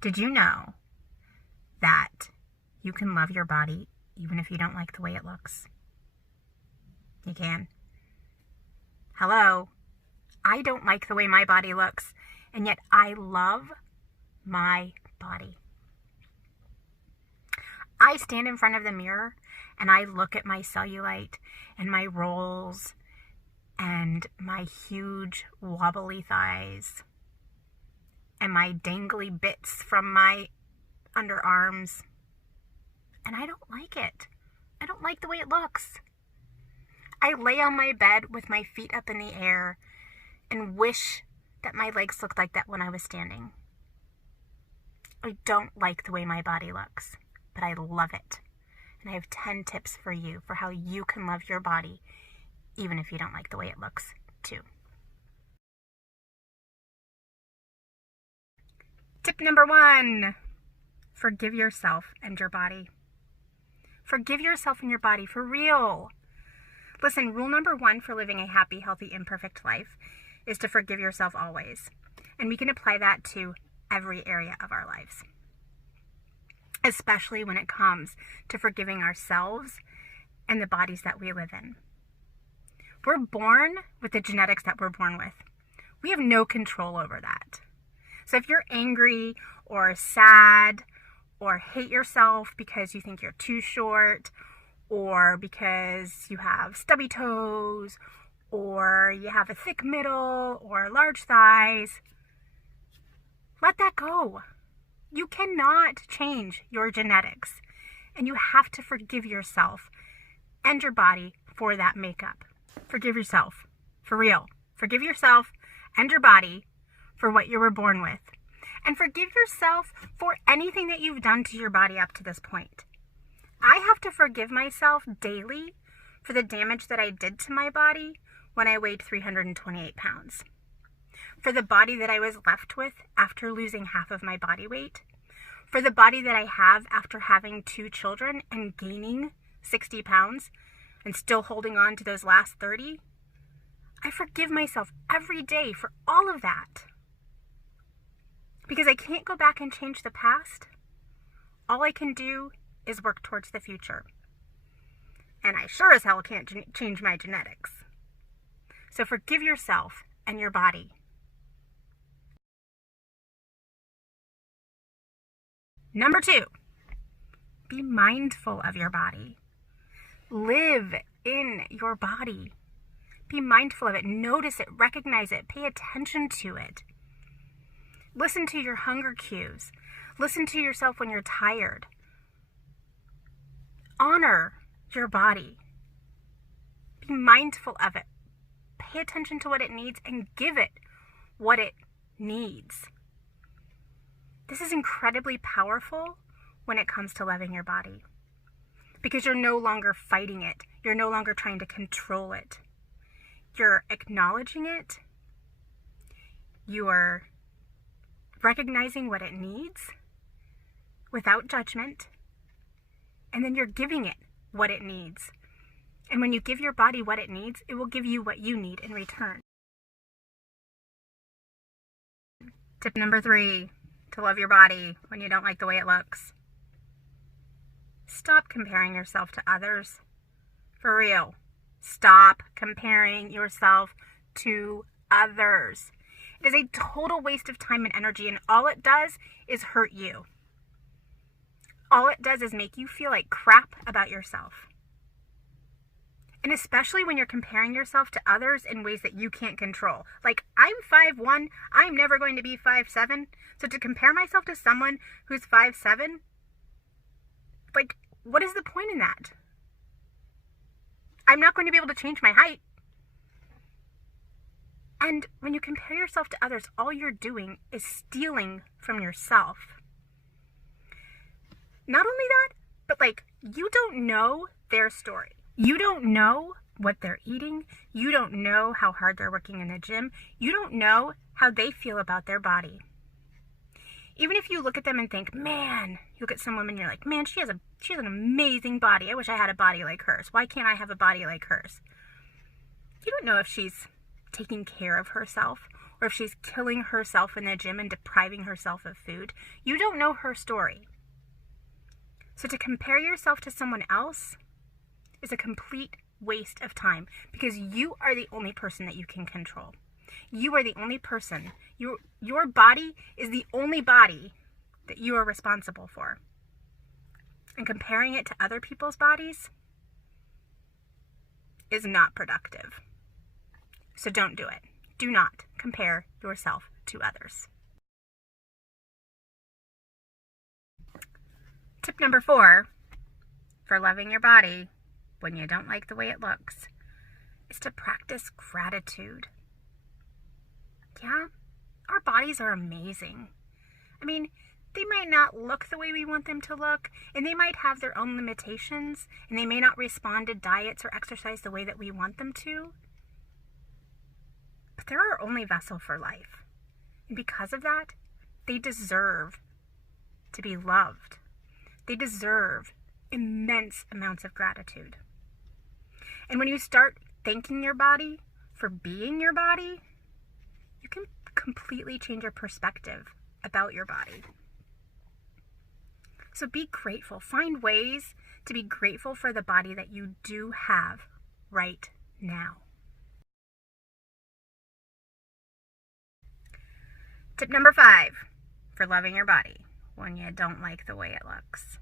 Did you know that you can love your body even if you don't like the way it looks? You can. Hello. I don't like the way my body looks, and yet I love my body. I stand in front of the mirror and I look at my cellulite and my rolls and my huge wobbly thighs and my dangly bits from my underarms, and I don't like it. I don't like the way it looks. I lay on my bed with my feet up in the air and wish that my legs looked like that when I was standing. I don't like the way my body looks, but I love it. And I have 10 tips for you for how you can love your body even if you don't like the way it looks too. Tip number 1, forgive yourself and your body. Forgive yourself and your body for real. Listen, rule number 1 for living a happy, healthy, imperfect life is to forgive yourself always. And we can apply that to every area of our lives, especially when it comes to forgiving ourselves and the bodies that we live in. We're born with the genetics that we're born with. We have no control over that. So if you're angry or sad or hate yourself because you think you're too short or because you have stubby toes or you have a thick middle or large thighs, let that go. You cannot change your genetics, and you have to forgive yourself and your body for that makeup. Forgive yourself, for real. Forgive yourself and your body for what you were born with. And forgive yourself for anything that you've done to your body up to this point. I have to forgive myself daily for the damage that I did to my body when I weighed 328 pounds. For the body that I was left with after losing half of my body weight. For the body that I have after having 2 children and gaining 60 pounds and still holding on to those last 30. I forgive myself every day for all of that. Because I can't go back and change the past. All I can do is work towards the future. And I sure as hell can't change my genetics. So forgive yourself and your body. Number 2, be mindful of your body. Live in your body. Be mindful of it. Notice it. Recognize it. Pay attention to it. Listen to your hunger cues. Listen to yourself when you're tired. Honor your body. Be mindful of it. Pay attention to what it needs and give it what it needs. This is incredibly powerful when it comes to loving your body, because you're no longer fighting it. You're no longer trying to control it. You're acknowledging it. You are recognizing what it needs without judgment, and then you're giving it what it needs. And when you give your body what it needs, it will give you what you need in return. Tip number 3, to love your body when you don't like the way it looks. Stop comparing yourself to others. For real. Stop comparing yourself to others. It is a total waste of time and energy, and all it does is hurt you. All it does is make you feel like crap about yourself. And especially when you're comparing yourself to others in ways that you can't control. Like, I'm 5'1", I'm never going to be 5'7", so to compare myself to someone who's 5'7", like, what is the point in that? I'm not going to be able to change my height. And when you compare yourself to others, all you're doing is stealing from yourself. Not only that, but like, you don't know their story. You don't know what they're eating. You don't know how hard they're working in the gym. You don't know how they feel about their body. Even if you look at them and think, man, you look at some woman and you're like, man, she has an amazing body. I wish I had a body like hers. Why can't I have a body like hers? You don't know if she's taking care of herself, or if she's killing herself in the gym and depriving herself of food. You don't know her story. So to compare yourself to someone else is a complete waste of time, because you are the only person that you can control. You are the only person. Your body is the only body that you are responsible for. And comparing it to other people's bodies is not productive. So don't do it. Do not compare yourself to others. Tip number 4 for loving your body when you don't like the way it looks is to practice gratitude. Yeah, our bodies are amazing. I mean, they might not look the way we want them to look, and they might have their own limitations, and they may not respond to diets or exercise the way that we want them to. But they're our only vessel for life. And because of that, they deserve to be loved. They deserve immense amounts of gratitude. And when you start thanking your body for being your body, you can completely change your perspective about your body. So be grateful. Find ways to be grateful for the body that you do have right now. Tip number 5 for loving your body when you don't like the way it looks.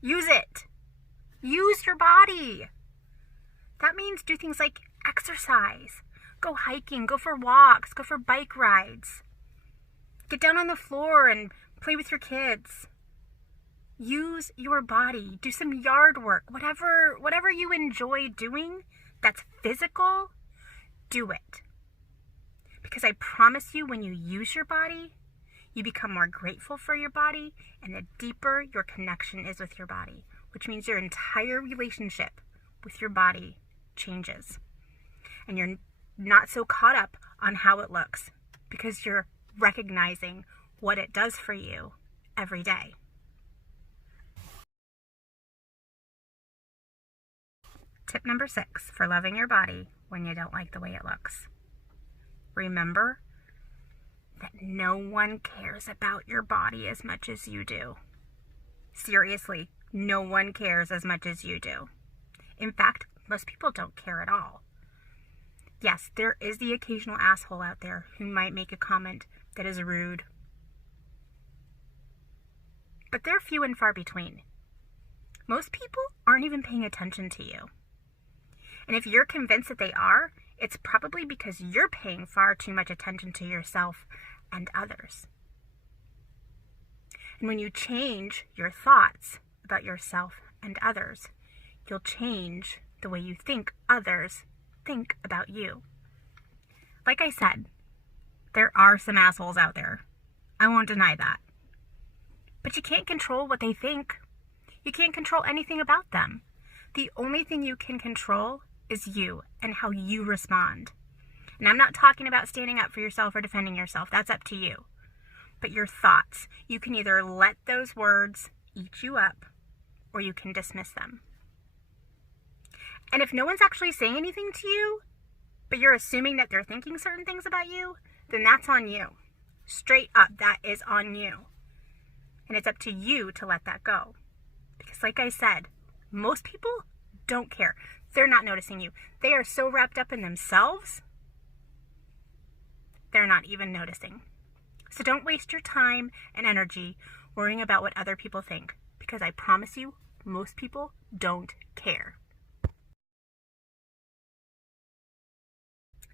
Use it. Use your body. That means do things like exercise, go hiking, go for walks, go for bike rides. Get down on the floor and play with your kids. Use your body. Do some yard work. Whatever you enjoy doing that's physical, do it. Because I promise you, when you use your body, you become more grateful for your body, and the deeper your connection is with your body, which means your entire relationship with your body changes. And you're not so caught up on how it looks, because you're recognizing what it does for you every day. Tip number 6 for loving your body when you don't like the way it looks. Remember that no one cares about your body as much as you do. Seriously, no one cares as much as you do. In fact, most people don't care at all. Yes, there is the occasional asshole out there who might make a comment that is rude. But they're few and far between. Most people aren't even paying attention to you. And if you're convinced that they are, it's probably because you're paying far too much attention to yourself and others. And when you change your thoughts about yourself and others, you'll change the way you think others think about you. Like I said, there are some assholes out there. I won't deny that. But you can't control what they think. You can't control anything about them. The only thing you can control is you and how you respond. And I'm not talking about standing up for yourself or defending yourself. That's up to you. But your thoughts, you can either let those words eat you up, or you can dismiss them. And if no one's actually saying anything to you, but you're assuming that they're thinking certain things about you, then that's on you. Straight up, that is on you. And it's up to you to let that go. Because like I said, most people don't care. They're not noticing you. They are so wrapped up in themselves, they're not even noticing. So don't waste your time and energy worrying about what other people think, because I promise you, most people don't care.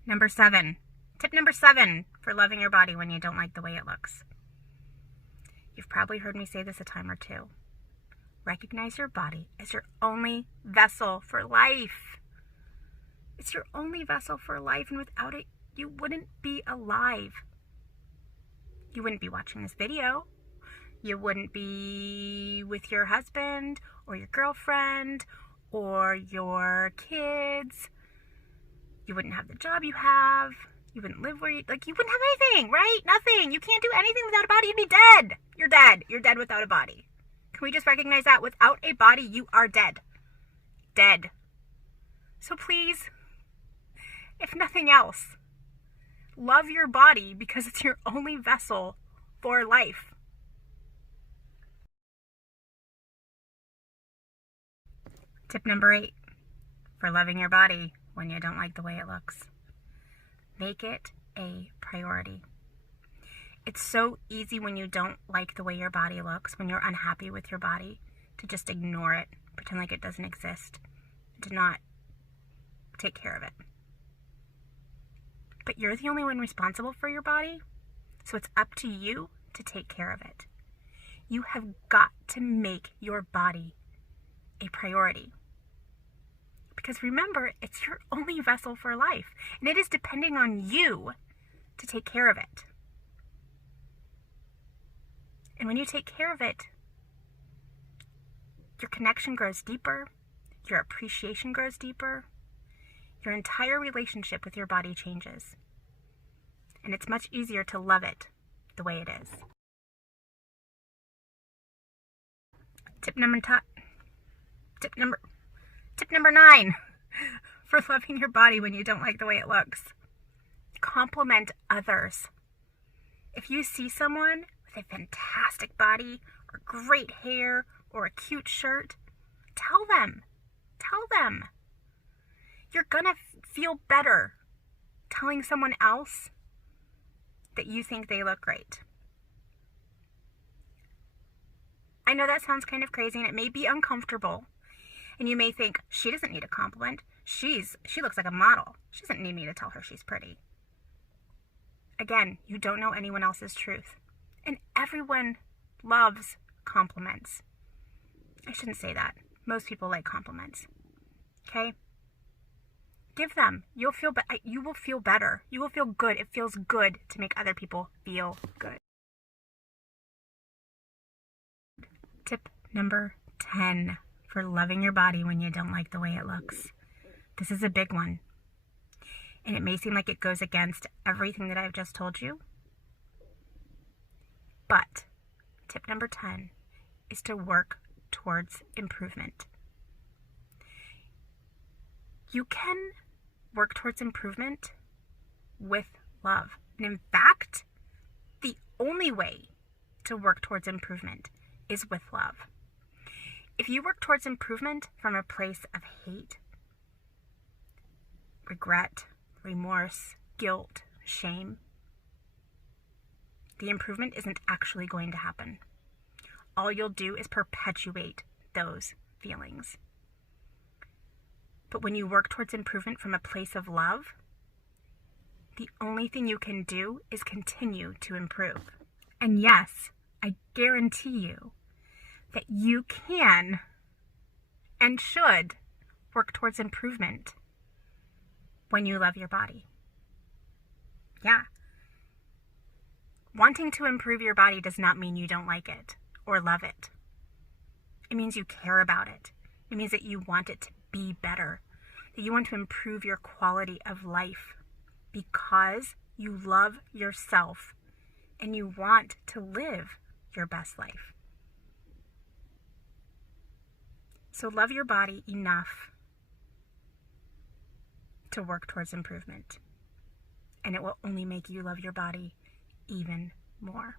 Number 7. Tip number 7 for loving your body when you don't like the way it looks. You've probably heard me say this a time or two. Recognize your body as your only vessel for life. It's your only vessel for life, and without it, you wouldn't be alive. You wouldn't be watching this video. You wouldn't be with your husband or your girlfriend or your kids. You wouldn't have the job you have. You wouldn't live where you wouldn't have anything, right? Nothing. You can't do anything without a body. You'd be dead. You're dead. You're dead without a body. Can we just recognize that? Without a body, you are dead. Dead. So please, if nothing else, Love your body because it's your only vessel for life. Tip number 8 for loving your body when you don't like the way it looks. Make it a priority. It's so easy when you don't like the way your body looks, when you're unhappy with your body, to just ignore it, pretend like it doesn't exist, to not take care of it. But you're the only one responsible for your body, so it's up to you to take care of it. You have got to make your body a priority. Because remember, it's your only vessel for life, and it is depending on you to take care of it. And when you take care of it, your connection grows deeper, your appreciation grows deeper, your entire relationship with your body changes. And it's much easier to love it the way it is. Tip number 9 for loving your body when you don't like the way it looks. Compliment others. If you see someone with a fantastic body or great hair or a cute shirt, tell them. You're gonna feel better telling someone else that you think they look great. I know that sounds kind of crazy and it may be uncomfortable. And you may think, she doesn't need a compliment. She looks like a model. She doesn't need me to tell her she's pretty. Again, you don't know anyone else's truth. And everyone loves compliments. I shouldn't say that. Most people like compliments. Okay? Give them. You will feel better. You will feel good. It feels good to make other people feel good. Tip number 10 for loving your body when you don't like the way it looks. This is a big one. And it may seem like it goes against everything that I've just told you. But tip number 10 is to work towards improvement. You can work towards improvement with love. And in fact, the only way to work towards improvement is with love. If you work towards improvement from a place of hate, regret, remorse, guilt, shame, the improvement isn't actually going to happen. All you'll do is perpetuate those feelings. But when you work towards improvement from a place of love, the only thing you can do is continue to improve. And yes, I guarantee you that you can and should work towards improvement when you love your body. Yeah. Wanting to improve your body does not mean you don't like it or love it. It means you care about it. It means that you want it to be better, that you want to improve your quality of life because you love yourself and you want to live your best life. So love your body enough to work towards improvement. And it will only make you love your body even more.